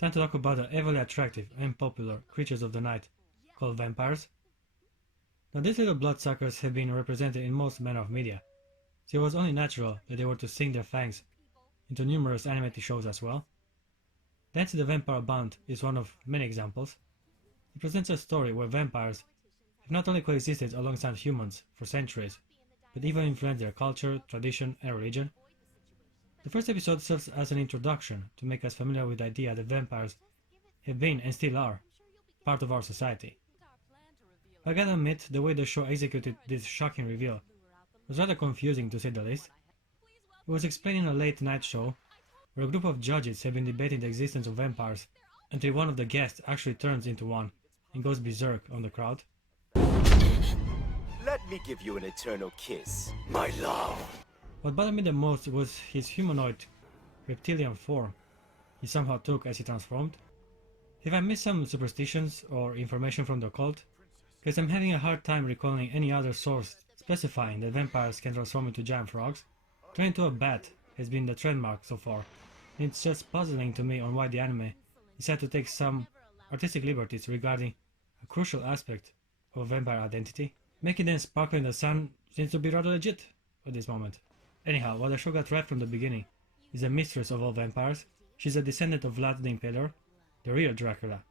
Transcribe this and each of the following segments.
time to talk about the heavily attractive and popular creatures of the night, called vampires. Now these little bloodsuckers have been represented in most manner of media, so it was only natural that they were to sink their fangs into numerous animated shows as well. Dance the Vampire Bund is one of many examples. It presents a story where vampires have not only coexisted alongside humans for centuries, but even influenced their culture, tradition, and religion. The first episode serves as an introduction to make us familiar with the idea that vampires have been and still are part of our society. I gotta admit, the way the show executed this shocking reveal was rather confusing to say the least. It was explained in a late night show where a group of judges have been debating the existence of vampires until one of the guests actually turns into one and goes berserk on the crowd. Let me give you an eternal kiss, my love. What bothered me the most was his humanoid reptilian form he somehow took as he transformed. Have I missed some superstitions or information from the occult? Because I'm having a hard time recalling any other source specifying that vampires can transform into giant frogs. Turning into a bat has been the trademark so far, and it's just puzzling to me on why the anime decided to take some artistic liberties regarding a crucial aspect of vampire identity. Making them sparkle in the sun seems to be rather legit at this moment. Anyhow, what the show got right from the beginning is the mistress of all vampires. She's a descendant of Vlad the Impaler, the real Dracula.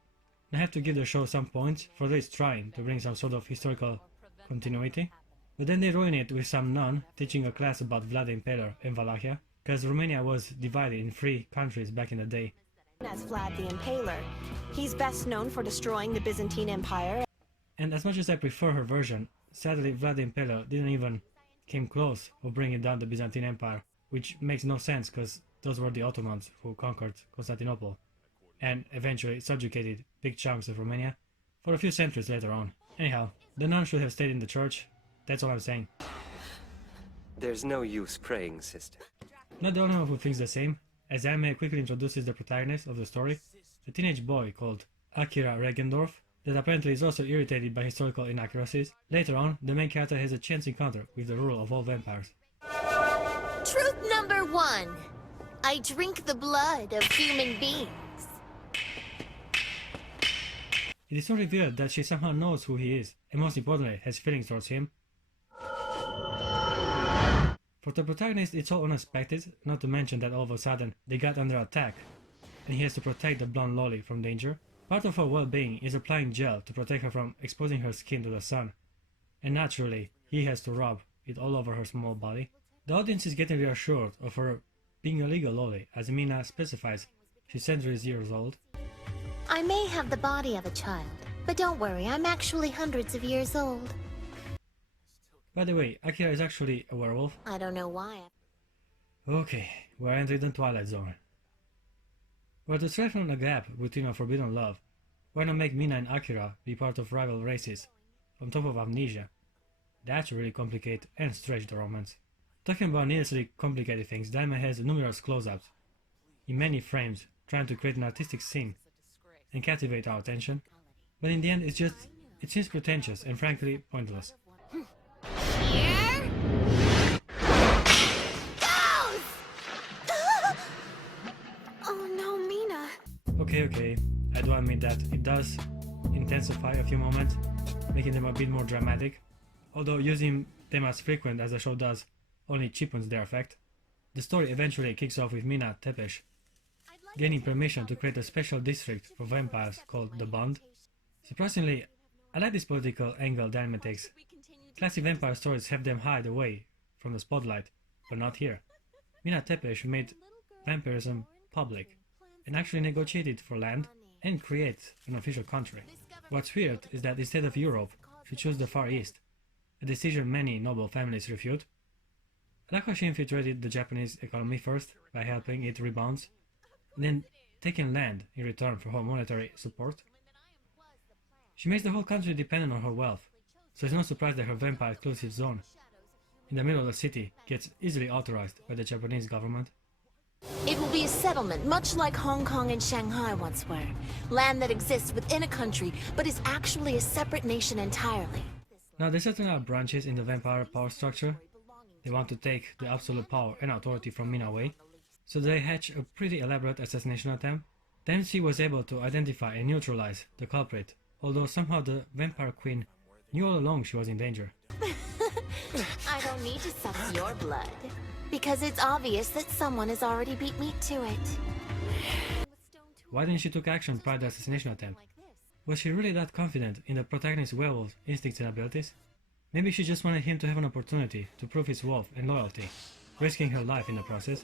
And I have to give the show some points for this trying to bring some sort of historical continuity. But then they ruin it with some nun teaching a class about Vlad the Impaler and Wallachia, because Romania was divided in 3 countries back in the day. As Vlad the Impaler, he's best known for destroying the Byzantine Empire. And as much as I prefer her version, sadly Vlad the Impaler didn't even came close of bringing down the Byzantine Empire, which makes no sense because those were the Ottomans who conquered Constantinople and eventually subjugated big chunks of Romania for a few centuries later on. Anyhow, the nun should have stayed in the church, that's all I'm saying. There's no use praying, sister. Not the only one who thinks the same, as the anime quickly introduces the protagonist of the story, a teenage boy called Akira Regendorf, that apparently is also irritated by historical inaccuracies. Later on, the main character has a chance encounter with the ruler of all vampires. Truth number 1. I drink the blood of human beings. It is soon revealed that she somehow knows who he is, and most importantly, has feelings towards him. For the protagonist, it's all unexpected, not to mention that all of a sudden they got under attack, and he has to protect the blonde loli from danger. Part of her well-being is applying gel to protect her from exposing her skin to the sun, and naturally, he has to rub it all over her small body. The audience is getting reassured of her being a legal loli, as Mina specifies she's centuries years old. I may have the body of a child, but don't worry, I'm actually hundreds of years old. By the way, Akira is actually a werewolf. I don't know why. Okay, we're entering the Twilight Zone. Where to strengthen a gap between a forbidden love, why not make Mina and Akira be part of rival races, on top of amnesia? That should really complicate and stretch the romance. Talking about needlessly complicated things, the anime has numerous close-ups, in many frames, trying to create an artistic scene and captivate our attention, but in the end it seems pretentious and frankly pointless. Here goes! Oh no, Mina. Okay, I do admit that it does intensify a few moments, making them a bit more dramatic, although using them as frequent as the show does only cheapens their effect. The story eventually kicks off with Mina Tepesh gaining permission to create a special district for vampires called the Bund. Surprisingly, I like this political angle the anime takes. Classic vampire stories have them hide away from the spotlight, but not here. Mina Tepesh made vampirism public and actually negotiated for land and create an official country. What's weird is that instead of Europe, she chose the Far East, a decision many noble families refute. I like how she infiltrated the Japanese economy first by helping it rebound, and then taking land in return for her monetary support. She makes the whole country dependent on her wealth, so it's no surprise that her vampire exclusive zone in the middle of the city gets easily authorized by the Japanese government. It will be a settlement, much like Hong Kong and Shanghai once were. Land that exists within a country, but is actually a separate nation entirely. Now, there certainly are branches in the vampire power structure. They want to take the absolute power and authority from Mina away, so they hatch a pretty elaborate assassination attempt. Then she was able to identify and neutralize the culprit, although somehow the vampire queen knew all along she was in danger. I don't need to suck your blood, because it's obvious that someone has already beat me to it. Why didn't she take action prior to the assassination attempt? Was she really that confident in the protagonist's werewolf instincts and abilities? Maybe she just wanted him to have an opportunity to prove his worth and loyalty, risking her life in the process.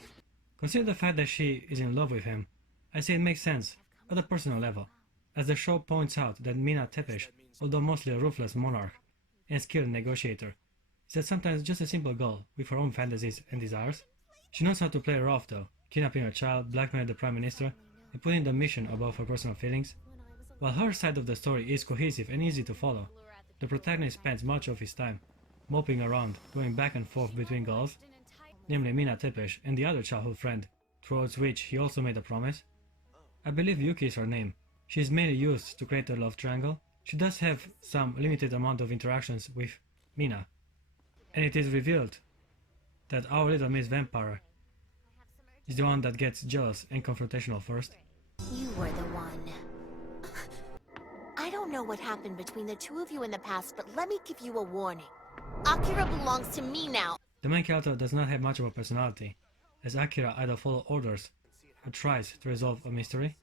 Consider the fact that she is in love with him. I say it makes sense at a personal level, as the show points out that Mina Tepesh, although mostly a ruthless monarch and skilled negotiator, is that sometimes just a simple girl with her own fantasies and desires. She knows how to play rough though, kidnapping a child, blackmailing the Prime Minister, and putting the mission above her personal feelings. While her side of the story is cohesive and easy to follow, the protagonist spends much of his time moping around, going back and forth between girls, namely Mina Tepesh and the other childhood friend, towards which he also made a promise. I believe Yuki is her name. She is mainly used to create a love triangle. She does have some limited amount of interactions with Mina, and it is revealed that our little Miss Vampire is the one that gets jealous and confrontational first. You were the one. I don't know what happened between the two of you in the past, but let me give you a warning. Akira belongs to me now. The main character does not have much of a personality, as Akira either follows orders or tries to resolve a mystery.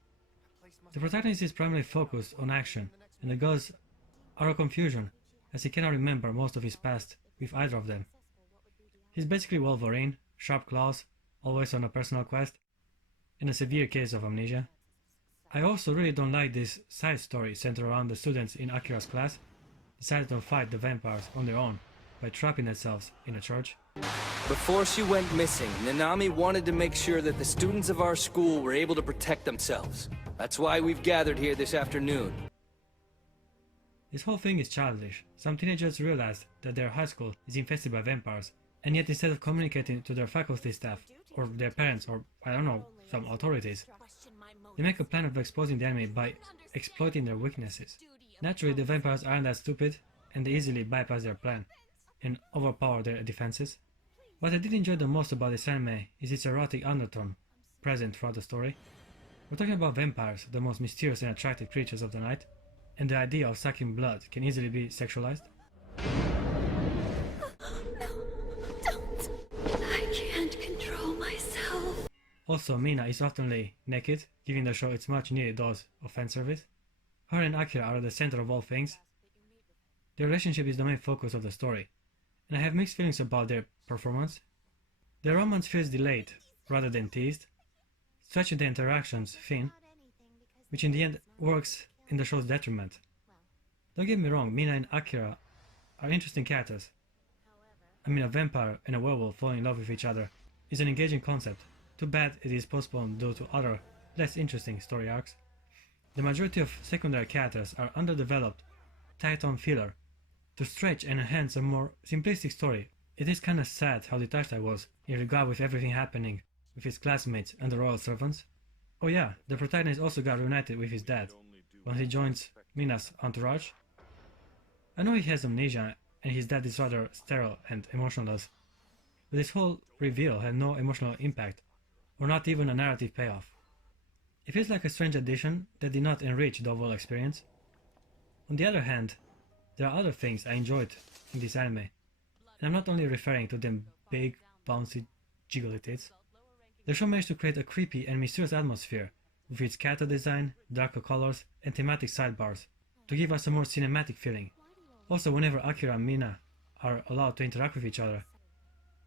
The protagonist is primarily focused on action, and the girls are a confusion, as he cannot remember most of his past with either of them. He's basically Wolverine, sharp claws, always on a personal quest, and a severe case of amnesia. I also really don't like this side story centered around the students in Akira's class decided to fight the vampires on their own by trapping themselves in a church. Before she went missing, Nanami wanted to make sure that the students of our school were able to protect themselves. That's why we've gathered here this afternoon. This whole thing is childish. Some teenagers realized that their high school is infested by vampires, and yet instead of communicating to their faculty staff, or their parents, or I don't know, some authorities, they make a plan of exposing the enemy by exploiting their weaknesses. Naturally, the vampires aren't that stupid, and they easily bypass their plan and overpower their defenses. What I did enjoy the most about this anime is its erotic undertone present throughout the story. We're talking about vampires, the most mysterious and attractive creatures of the night, and the idea of sucking blood can easily be sexualized. Don't. I can't control myself. Also, Mina is often naked, giving the show its much needed dose of fanservice. Her and Akira are at the center of all things. Their relationship is the main focus of the story, and I have mixed feelings about their performance. Their romance feels delayed rather than teased, stretching the interactions thin, which in the end works in the show's detriment. Don't get me wrong, Mina and Akira are interesting characters. I mean, a vampire and a werewolf falling in love with each other is an engaging concept. Too bad it is postponed due to other, less interesting story arcs. The majority of secondary characters are underdeveloped, tight-on filler to stretch and enhance a more simplistic story. It is kinda sad how detached I was in regard with everything happening with his classmates and the royal servants. Oh yeah, the protagonist also got reunited with his dad when he joins Mina's entourage. I know he has amnesia and his dad is rather sterile and emotionless, but this whole reveal had no emotional impact or not even a narrative payoff. It feels like a strange addition that did not enrich the overall experience. On the other hand, there are other things I enjoyed in this anime, and I'm not only referring to them big, bouncy, jiggly tits. The show managed to create a creepy and mysterious atmosphere with its character design, darker colors, and thematic sidebars to give us a more cinematic feeling. Also, whenever Akira and Mina are allowed to interact with each other,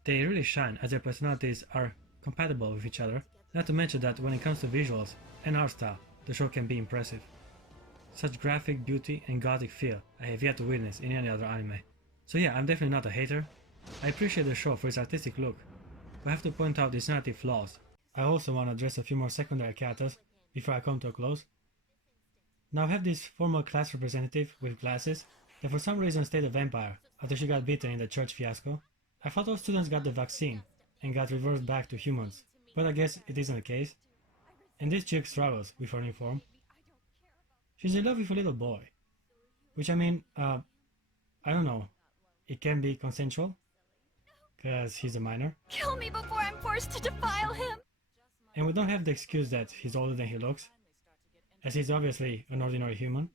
they really shine as their personalities are compatible with each other. Not to mention that when it comes to visuals and art style, the show can be impressive. Such graphic beauty and gothic feel I have yet to witness in any other anime. So yeah, I'm definitely not a hater. I appreciate the show for its artistic look, but I have to point out its narrative flaws. I also want to address a few more secondary characters before I come to a close. Now I have this former class representative with glasses that for some reason stayed a vampire after she got bitten in the church fiasco. I thought all students got the vaccine and got reversed back to humans, but I guess it isn't the case. And this chick struggles with her new form. She's in love with a little boy, which I mean, I don't know, it can be consensual, cause he's a minor. Kill me before I'm forced to defile him. And we don't have the excuse that he's older than he looks. as he's obviously an ordinary human.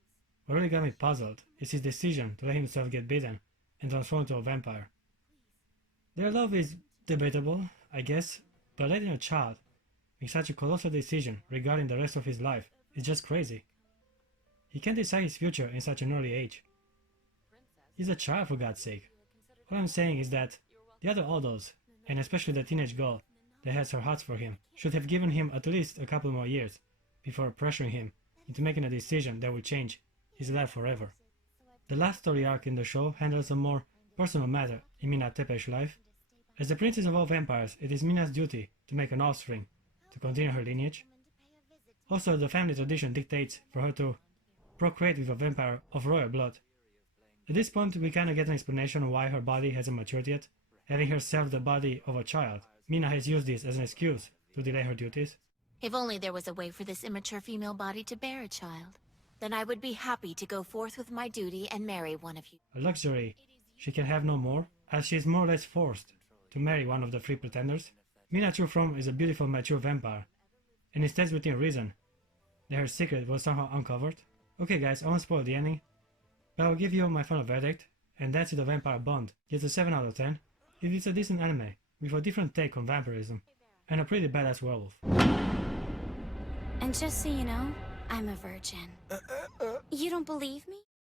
What really got me puzzled is his decision to let himself get bitten and transform into a vampire. Their love is debatable, I guess, but letting a child make such a colossal decision regarding the rest of his life is just crazy. He can't decide his future in such an early age. He's a child, for God's sake. All I'm saying is that the other adults, and especially the teenage girl that has her heart for him, should have given him at least a couple more years before pressuring him into making a decision that will change his life forever. The last story arc in the show handles a more personal matter in Mina Tepe's life. As the princess of all vampires, it is Mina's duty to make an offspring to continue her lineage. Also, the family tradition dictates for her to procreate with a vampire of royal blood. At this point, we kinda get an explanation of why her body hasn't matured yet. Having herself the body of a child, Mina has used this as an excuse to delay her duties. If only there was a way for this immature female body to bear a child. Then I would be happy to go forth with my duty and marry one of you. A luxury she can have no more, as she is more or less forced to marry one of the 3 pretenders. Mina True From is a beautiful mature vampire, and it stands within reason that her secret was somehow uncovered. Okay guys, I won't spoil the ending, but I'll give you my final verdict, and that's The Vampire Bund. It's a 7 out of 10. It is a decent anime, with a different take on vampirism, and a pretty badass werewolf. And just so you know, I'm a virgin. You don't believe me?